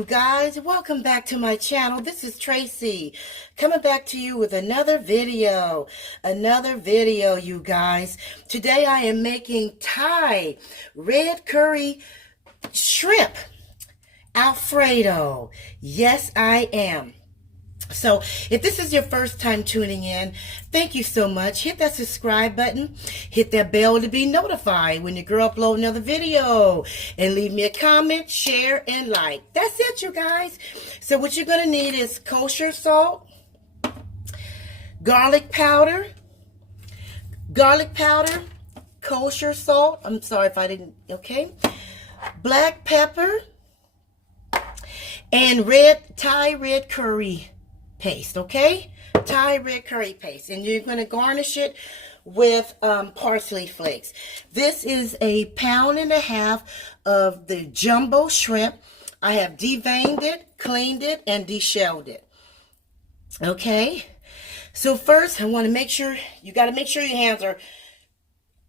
you guys, welcome back to my channel. This is Tracy coming back to you with another video, you guys. Today I am making Thai red curry shrimp Alfredo. Yes, I am. So if this is your first time tuning in, thank you so much. Hit that subscribe button, hit that bell to be notified when your girl upload another video, and leave me a comment, share, and like. That's it, you guys. So what you're going to need is kosher salt, garlic powder, kosher salt. I'm sorry if I didn't, okay. Black pepper, and Thai red curry paste, okay? Thai red curry paste. And you're going to garnish it with parsley flakes. This is 1.5 pounds of the jumbo shrimp. I have deveined it, cleaned it, and deshelled it. Okay? So first, I want to make sure, you got to make sure your hands are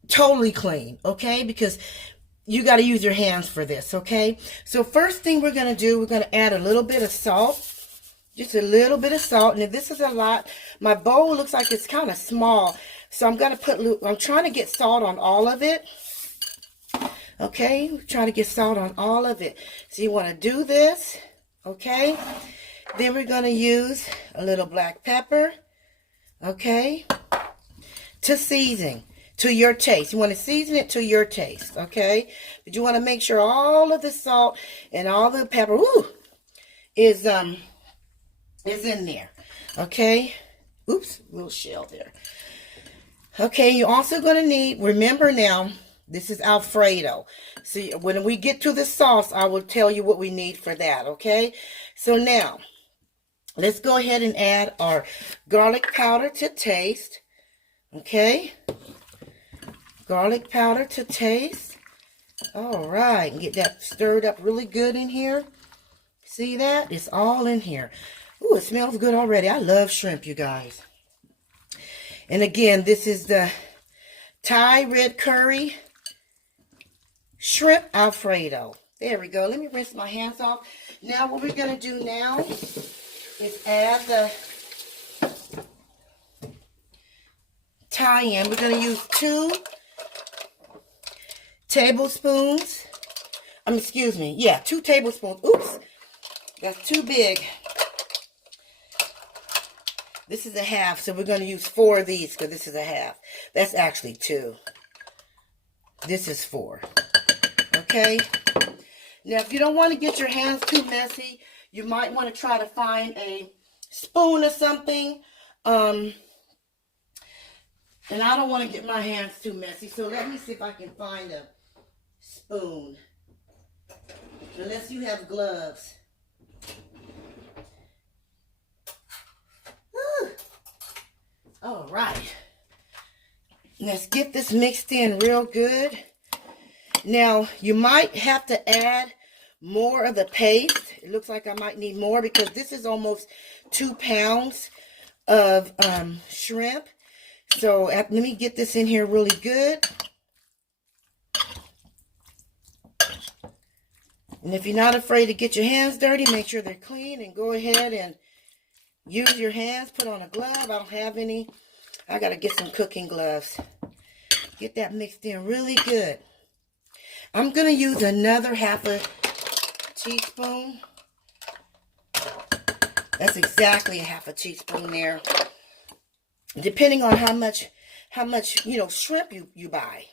totally clean, okay? Because you got to use your hands for this, okay? So first thing we're going to do, we're going to add a little bit of salt. Just a little bit of salt. And if this is a lot, my bowl looks like it's kind of small. So I'm going to put, I'm trying to get salt on all of it. Okay, trying to get salt on all of it. So you want to do this, okay? Then we're going to use a little black pepper, okay? To season, to your taste. You want to season it to your taste, okay? But you want to make sure all of the salt and all the pepper, is in there, okay? Oops, little shell there. Okay, you're also going to need, remember now, this is Alfredo. So when we get to the sauce, I will tell you what we need for that, okay? So now, let's go ahead and add our garlic powder to taste, okay? Garlic powder to taste. All right, and get that stirred up really good in here. See that? It's all in here. Ooh, it smells good already. I love shrimp, you guys. And again, this is the Thai red curry shrimp Alfredo. There we go. Let me rinse my hands off. Now what we're going to do now is add the Thai in. We're going to use 2 tablespoons. 2 tablespoons. Oops, that's too big. This is a half, so we're going to use 4 of these because this is a half. That's actually 2. This is 4. Okay? Now, if you don't want to get your hands too messy, you might want to try to find a spoon or something. And I don't want to get my hands too messy, so let me see if I can find a spoon. Unless you have gloves. All right, let's get this mixed in real good. Now, you might have to add more of the paste. It looks like I might need more because this is almost 2 pounds of shrimp. So let me get this in here really good. And if you're not afraid to get your hands dirty, make sure they're clean and go ahead and use your hands, put on a glove. I don't have any. I got to get some cooking gloves. Get that mixed in really good. I'm going to use another half a teaspoon. That's exactly a half a teaspoon there. Depending on how much shrimp you buy.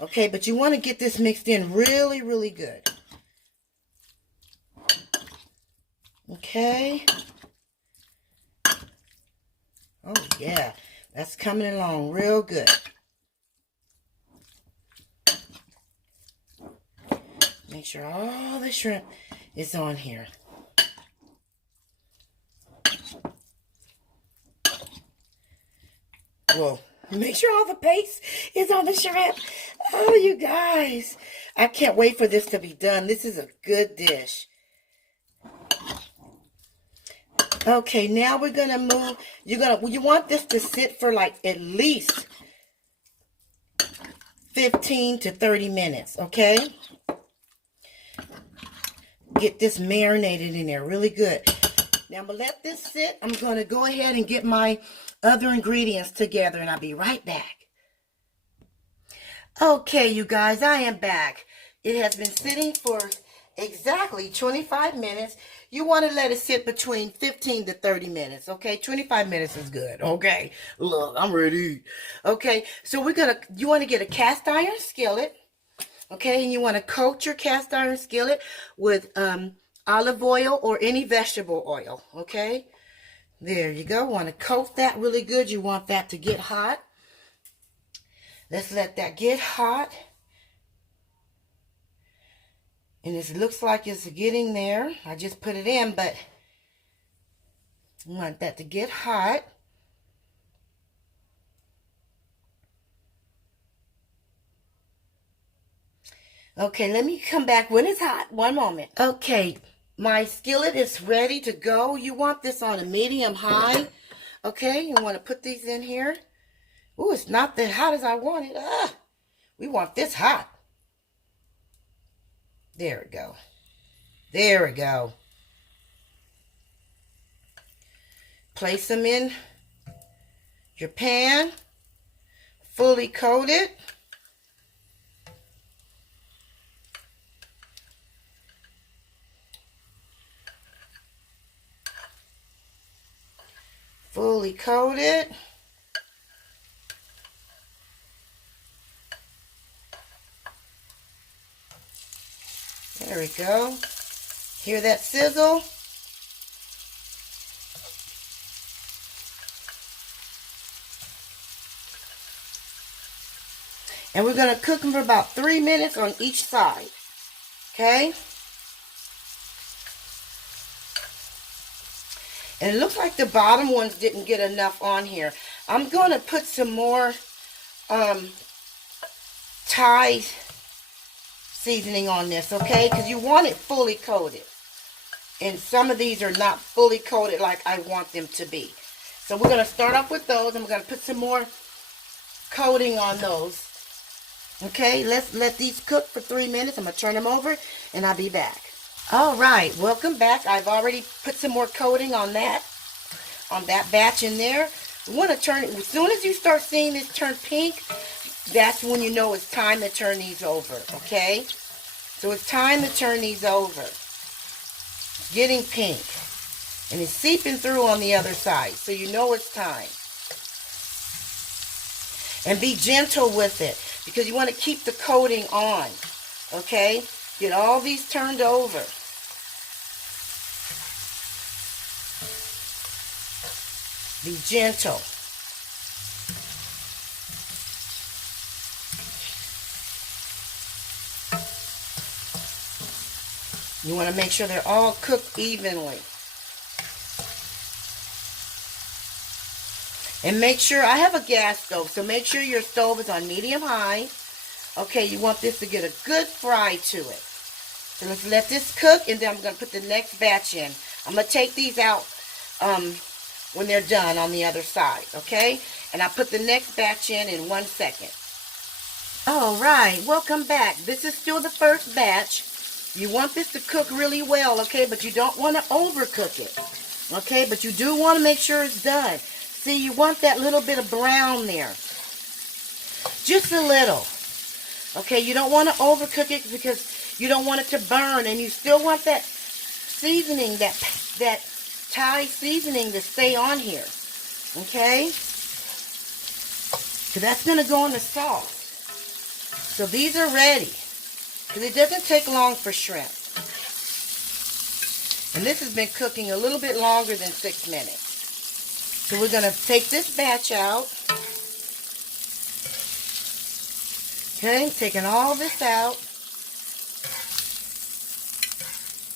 Okay, but you want to get this mixed in really, really good. Okay. Oh, yeah. That's coming along real good. Make sure all the shrimp is on here. Whoa. Make sure all the paste is on the shrimp. Oh, you guys. I can't wait for this to be done. This is a good dish. Okay, now we're going to move. You want this to sit for like at least 15 to 30 minutes, okay? get this marinated in there really good. Now I'm going to let this sit. I'm going to go ahead and get my other ingredients together, and I'll be right back. Okay, you guys, I am back. It has been sitting for exactly 25 minutes. You want to let it sit between 15 to 30 minutes, okay? 25 minutes is good, okay? Look, I'm ready. Okay, so you want to get a cast iron skillet, okay? And you want to coat your cast iron skillet with olive oil or any vegetable oil, okay? There you go. Want to coat that really good. You want that to get hot. Let's let that get hot. And it looks like it's getting there. I just put it in, but I want that to get hot. Okay, let me come back when it's hot. One moment. Okay, my skillet is ready to go. You want this on a medium high. Okay, you want to put these in here. Ooh, it's not that hot as I want it. We want this hot. There we go. There we go. Place them in your pan, fully coated. Fully coated. There we go. Hear that sizzle? And we're going to cook them for about 3 minutes on each side. Okay? And it looks like the bottom ones didn't get enough on here. I'm going to put some more Thai seasoning on this, okay? Because you want it fully coated. And some of these are not fully coated like I want them to be. So we're going to start off with those, and we're going to put some more coating on those. Okay, let's let these cook for 3 minutes. I'm going to turn them over, and I'll be back. All right, welcome back. I've already put some more coating on that batch in there. We want to turn it, as soon as you start seeing this turn pink, that's when you know it's time to turn these over, okay? So it's time to turn these over. It's getting pink. And it's seeping through on the other side, so you know it's time. And be gentle with it, because you want to keep the coating on, okay? Get all these turned over. Be gentle. You want to make sure they're all cooked evenly. And make sure, I have a gas stove, so make sure your stove is on medium high. Okay, you want this to get a good fry to it. So let's let this cook, and then I'm going to put the next batch in. I'm going to take these out when they're done on the other side, okay? And I'll put the next batch in 1 second. All right, welcome back. This is still the first batch. You want this to cook really well, okay? But you don't want to overcook it, okay? But you do want to make sure it's done. See, you want that little bit of brown there. Just a little. Okay, you don't want to overcook it because you don't want it to burn, and you still want that seasoning, that Thai seasoning to stay on here. Okay? So that's going to go in the sauce. So these are ready. Because it doesn't take long for shrimp. And this has been cooking a little bit longer than 6 minutes. So we're going to take this batch out. Okay, taking all this out.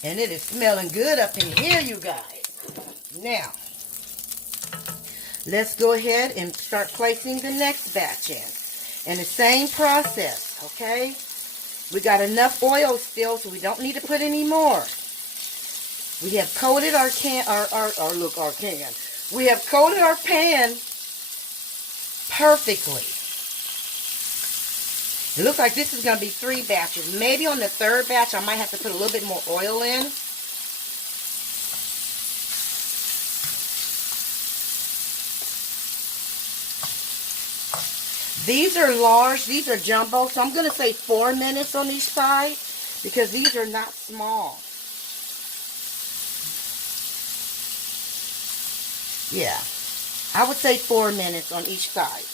And it is smelling good up in here, you guys. Now, let's go ahead and start placing the next batch in. And the same process, okay? We got enough oil still, so we don't need to put any more. We have coated our can. We have coated our pan perfectly. It looks like this is going to be 3 batches. Maybe on the 3rd batch, I might have to put a little bit more oil in. These are large. These are jumbo. So I'm going to say 4 minutes on each side because these are not small. Yeah. I would say 4 minutes on each side.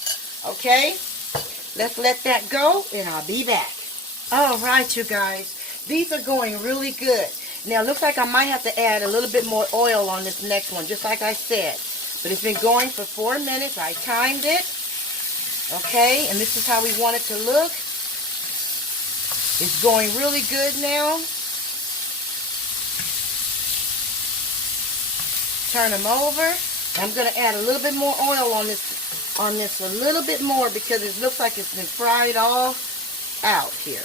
Okay? Let's let that go and I'll be back. Alright, you guys. These are going really good. Now, it looks like I might have to add a little bit more oil on this next one, just like I said. But it's been going for 4 minutes. I timed it. Okay, and this is how we want it to look. It's going really good now. Turn them over. I'm going to add a little bit more oil on this a little bit more because it looks like it's been fried all out here.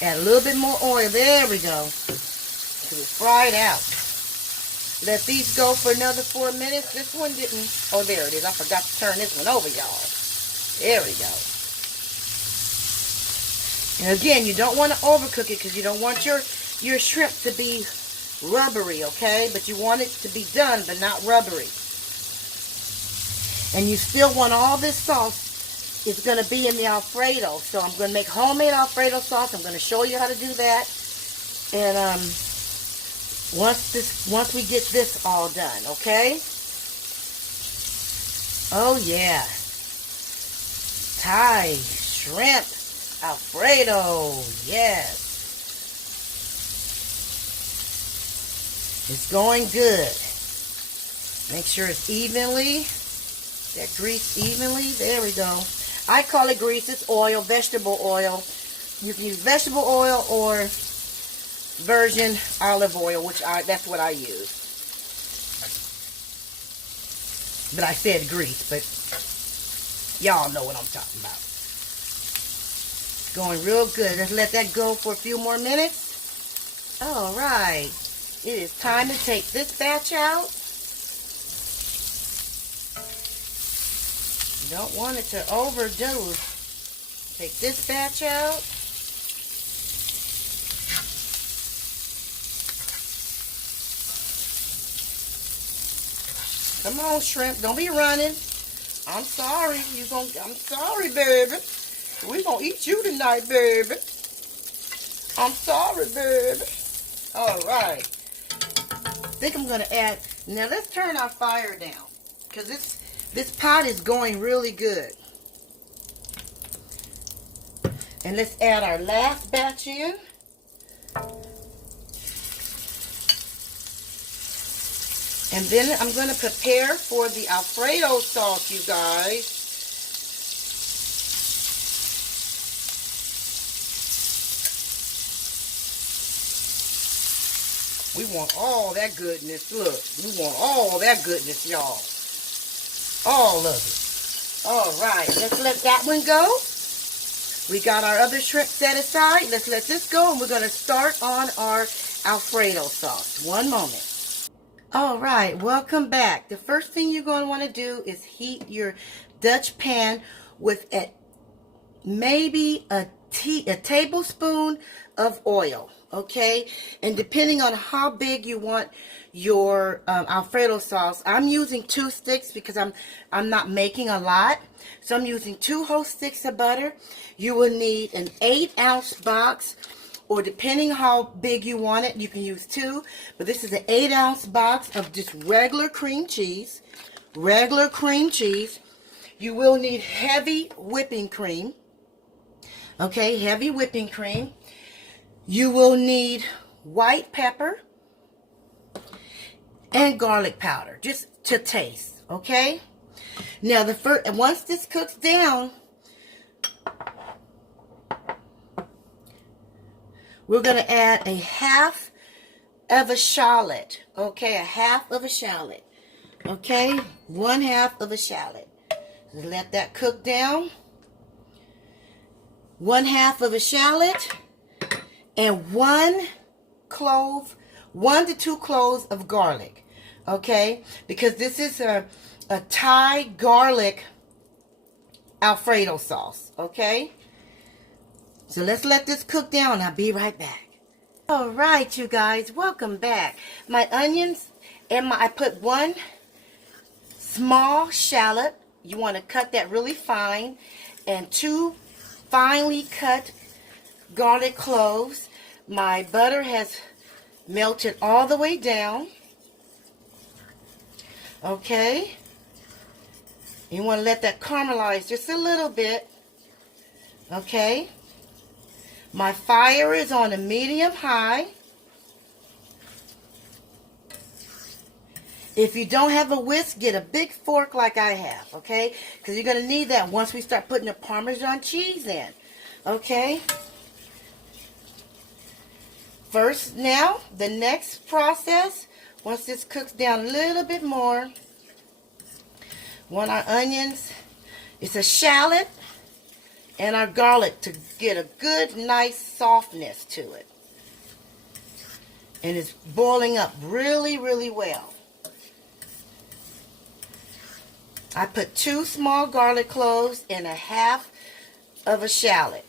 Add a little bit more oil. There we go. So it's fried out. Let these go for another 4 minutes. This one didn't. Oh, there it is. I forgot to turn this one over, y'all. There we go. And again, you don't want to overcook it because you don't want your shrimp to be rubbery, okay? But you want it to be done, but not rubbery. And you still want all this sauce is going to be in the Alfredo. So I'm going to make homemade Alfredo sauce. I'm going to show you how to do that. And once we get this all done, okay? Oh yeah. Thai shrimp Alfredo. Yes. It's going good. Make sure it's evenly. That grease evenly. There we go. I call it grease. It's oil, vegetable oil. You can use vegetable oil or virgin olive oil, that's what I use. But I said grease, but y'all know what I'm talking about. It's going real good. Let's let that go for a few more minutes. All right. It is time to take this batch out. You don't want it to overdo. Take this batch out. Come on, shrimp. Don't be running. I'm sorry. I'm sorry, baby. We're going to eat you tonight, baby. I'm sorry, baby. All right. I think I'm going to add... Now, let's turn our fire down. Because this pot is going really good. And let's add our last batch in. And then I'm going to prepare for the Alfredo sauce, you guys. We want all that goodness. Look, we want all that goodness, y'all. All of it. All right, let's let that one go. We got our other shrimp set aside. Let's let this go, and we're going to start on our Alfredo sauce. One moment. All right, welcome back. The first thing you're going to want to do is heat your Dutch pan with maybe a tablespoon of oil, okay? And depending on how big you want your Alfredo sauce, I'm using 2 sticks because I'm not making a lot. So I'm using 2 whole sticks of butter. You will need an 8-ounce box, or depending how big you want it, you can use 2. But this is an 8-ounce box of just regular cream cheese. Regular cream cheese. You will need heavy whipping cream. Okay, heavy whipping cream. You will need white pepper and garlic powder, just to taste. Okay. Now once this cooks down, we're going to add a half of a shallot. Okay, a half of a shallot. Okay, 1/2 of a shallot. Let that cook down. 1/2 of a shallot and 1 to 2 cloves of garlic. Okay, because this is a Thai garlic Alfredo sauce. Okay. So let's let this cook down. I'll be right back. All right, you guys, welcome back. My onions and I put one small shallot. You want to cut that really fine, and 2 finely cut garlic cloves. My butter has melted all the way down. Okay. You want to let that caramelize just a little bit. Okay. My fire is on a medium high. If you don't have a whisk, get a big fork like I have, okay? Because you're going to need that once we start putting the Parmesan cheese in, okay? First, now, the next process, once this cooks down a little bit more, want our onions, it's a shallot, and our garlic to get a good, nice softness to it. And it's boiling up really, really well. I put 2 small garlic cloves and a half of a shallot,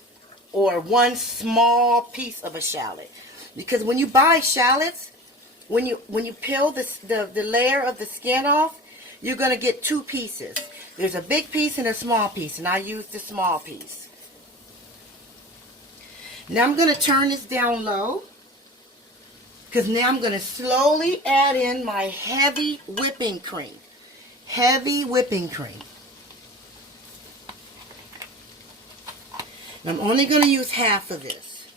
or 1 small piece of a shallot. Because when you buy shallots, when you peel the layer of the skin off, you're going to get 2 pieces. There's a big piece and a small piece, and I use the small piece. Now I'm going to turn this down low, because now I'm going to slowly add in my heavy whipping cream. Heavy whipping cream. And I'm only going to use half of this.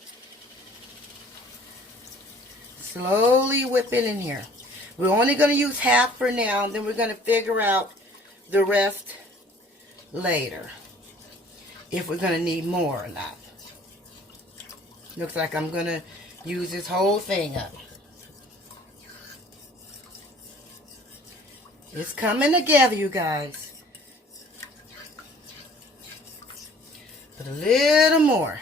Slowly whip it in here. We're only going to use half for now, and then we're going to figure out the rest later, if we're going to need more or not. Looks like I'm going to use this whole thing up. It's coming together, you guys. Put a little more.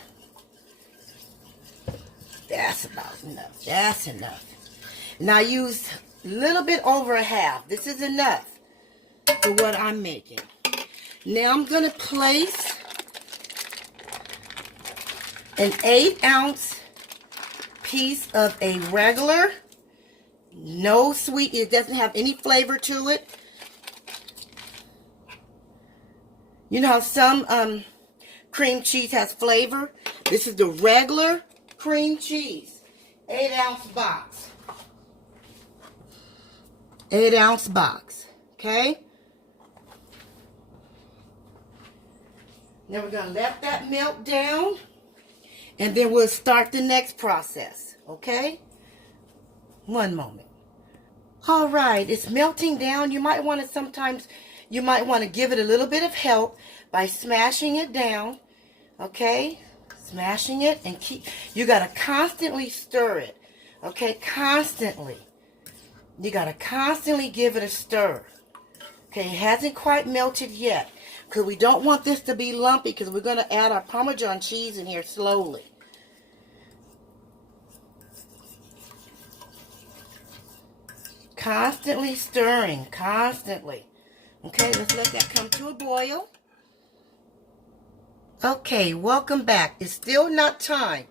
That's about enough. That's enough. Now I used a little bit over a half. This is enough for what I'm making. Now I'm going to place an 8-ounce piece of a regular, no sweet, it doesn't have any flavor to it. You know how some cream cheese has flavor? This is the regular cream cheese. 8-ounce box. 8-ounce box. Okay? Now we're going to let that melt down, and then we'll start the next process. Okay? One moment. All right, it's melting down. You might want to give it a little bit of help by smashing it down. Okay? Smashing it, and you got to constantly stir it. Okay? Constantly. You got to constantly give it a stir. Okay, it hasn't quite melted yet, because we don't want this to be lumpy, because we're going to add our Parmesan cheese in here slowly. Constantly stirring, constantly. Okay, let's let that come to a boil. Okay, welcome back. It's still not time,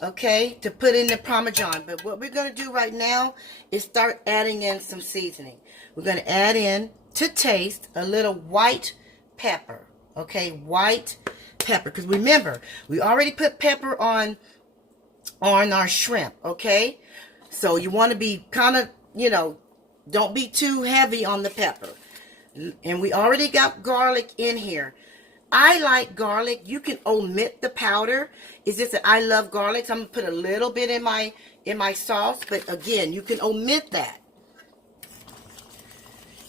okay, to put in the Parmesan. But what we're going to do right now is start adding in some seasoning. We're going to add in, to taste, a little white pepper. Okay, white pepper. Because remember, we already put pepper on our shrimp, okay? So you want to be kind of, don't be too heavy on the pepper. And we already got garlic in here. I like garlic. You can omit the powder. It's just that I love garlic, so I'm going to put a little bit in my sauce. But again, you can omit that.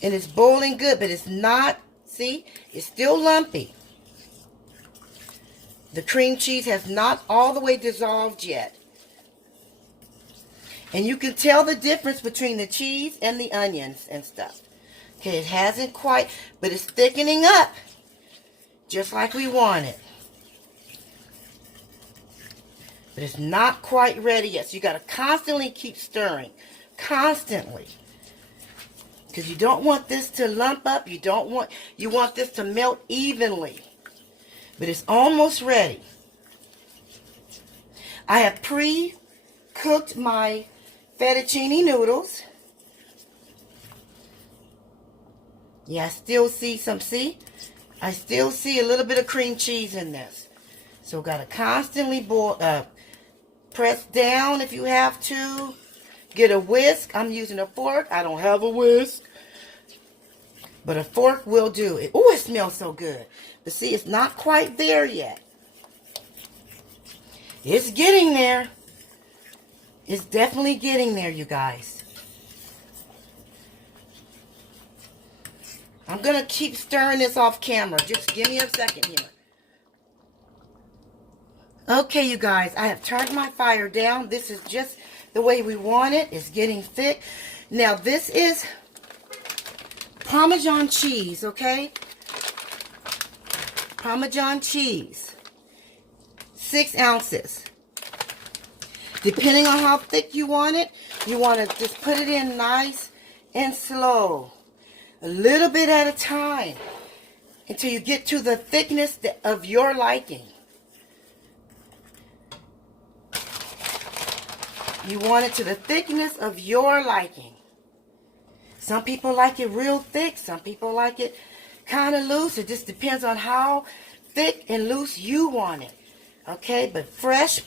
And it's boiling good, but it's not, see, it's still lumpy. The cream cheese has not all the way dissolved yet. And you can tell the difference between the cheese and the onions and stuff. Okay, it hasn't quite, but it's thickening up. Just like we want it. But it's not quite ready yet. So you got to constantly keep stirring. Constantly. Because you don't want this to lump up. You want this to melt evenly. But it's almost ready. I have pre-cooked my fettuccine noodles. Yeah, I still see I still see a little bit of cream cheese in this. So got to constantly press down if you have to. Get a whisk. I'm using a fork. I don't have a whisk. But a fork will do. Oh, it smells so good. But see, it's not quite there yet. It's getting there. It's definitely getting there, you guys. I'm going to keep stirring this off camera. Just give me a second here. Okay, you guys, I have turned my fire down. This is just the way we want it. It's getting thick. Now, this is Parmesan cheese, okay? Parmesan cheese. 6 ounces. Depending on how thick you want it, you want to just put it in nice and slow. A little bit at a time until you get to the thickness of your liking. You want it to the thickness of your liking. Some people like it real thick. Some people like it kind of loose. It just depends on how thick and loose you want it. Okay, but fresh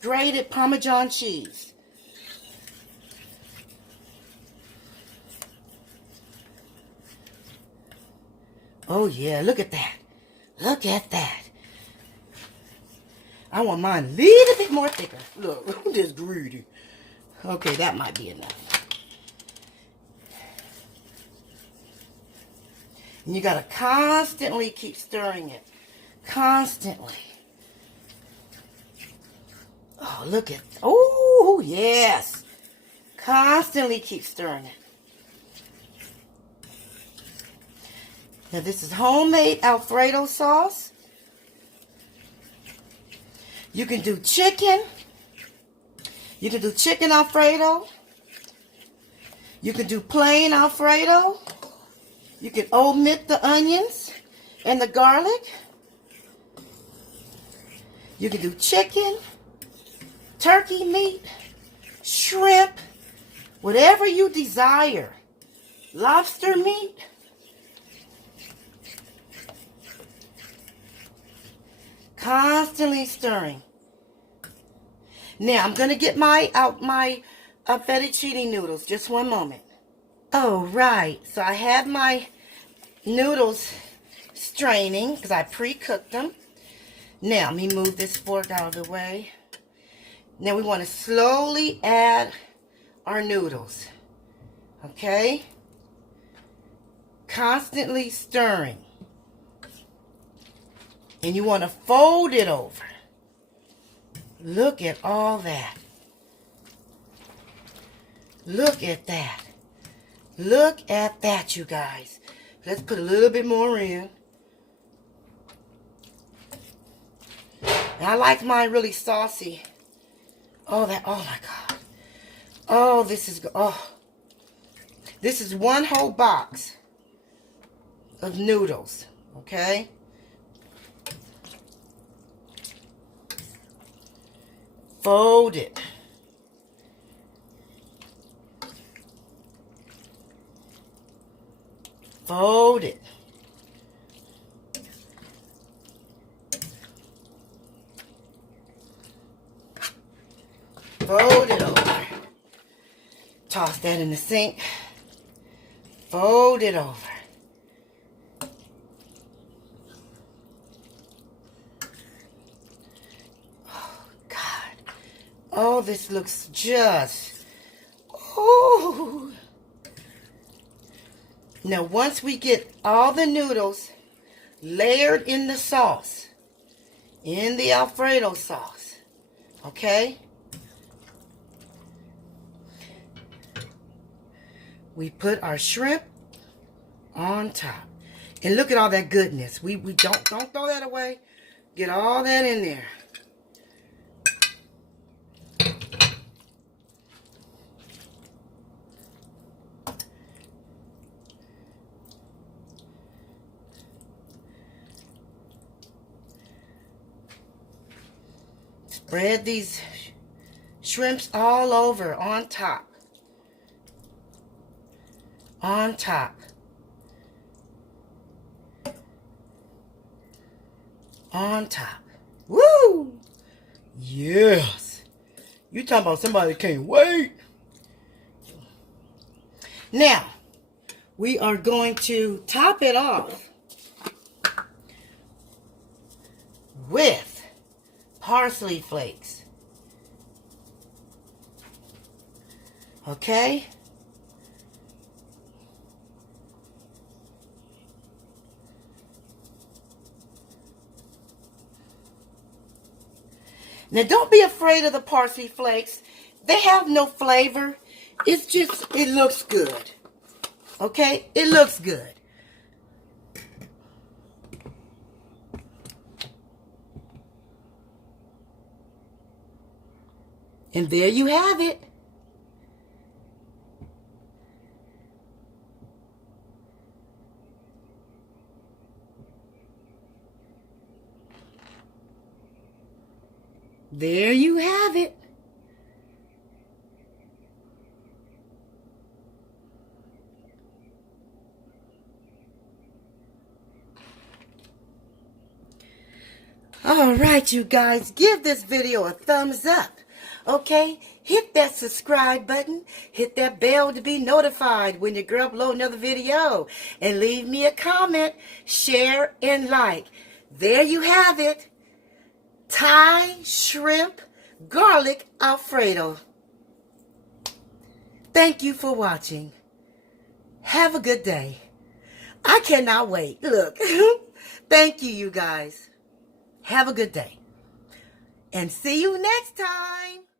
grated Parmesan cheese. Oh yeah, look at that. Look at that. I want mine a little bit more thicker. Look, I'm just greedy. Okay, that might be enough. And you got to constantly keep stirring it. Constantly. Oh, look at... Oh, yes. Constantly keep stirring it. Now, this is homemade Alfredo sauce. You can do chicken. You can do chicken Alfredo. You can do plain Alfredo. You can omit the onions and the garlic. You can do chicken, turkey meat, shrimp, whatever you desire. Lobster meat. Constantly stirring. Now, I'm going to get my fettuccine noodles. Just one moment. Oh, right. So I have my noodles straining because I pre-cooked them. Now, let me move this fork out of the way. Now, we want to slowly add our noodles. Okay? Constantly stirring. And you want to fold it over. Look at all that. Look at that. Look at that, you guys. Let's put a little bit more in. And I like mine really saucy. Oh, that, oh my God. Oh, this is, oh. This is one whole box of noodles, okay? Fold it. Fold it. Fold it over. Toss that in the sink. Fold it over. Oh, this looks just, oh. Now, once we get all the noodles layered in the sauce, in the Alfredo sauce, okay? We put our shrimp on top. And look at all that goodness. We don't throw that away. Get all that in there. Spread these shrimps all over on top. On top. On top. Woo! Yes. You talking about somebody that can't wait. Now, we are going to top it off with parsley flakes. Okay? Now, don't be afraid of the parsley flakes. They have no flavor. It's just, it looks good. Okay? It looks good. And there you have it. There you have it. All right, you guys, give this video a thumbs up. Okay? Hit that subscribe button. Hit that bell to be notified when your girl upload another video. And leave me a comment, share, and like. There you have it. Thai shrimp garlic Alfredo. Thank you for watching. Have a good day. I cannot wait. Look. Thank you, you guys. Have a good day. And see you next time.